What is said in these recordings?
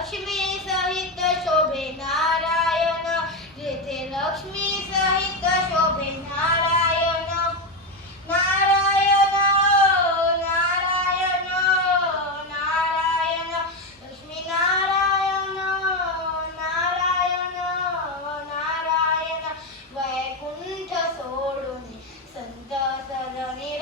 लक्ष्मी सहित शोभे नारायण जेथे लक्ष्मी सहित शोभे नारायण. नारायण नारायण नारायण लक्ष्मी नारायण नारायण नारायण. वैकुंठ सोडून संत सदनी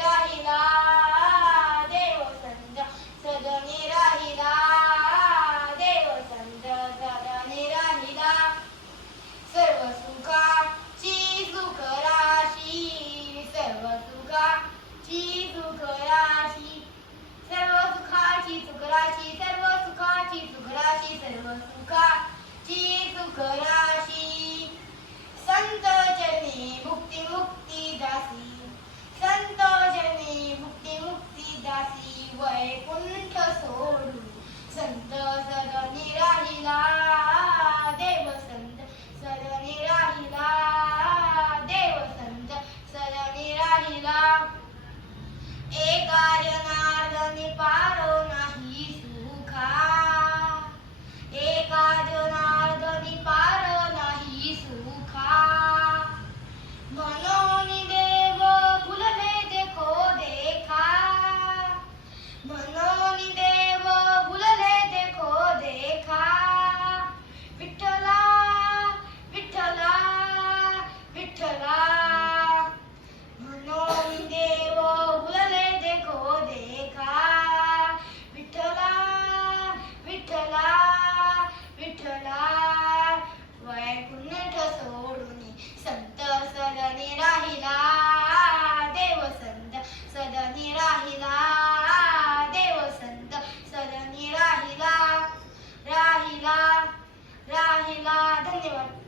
सुखाची सुखराशी। संत जनी मुक्ती मुक्ती दासी। संत जनी मुक्ती मुक्ती दासी। वैकुंठ सोडू संत सद निराहिला 拉动你们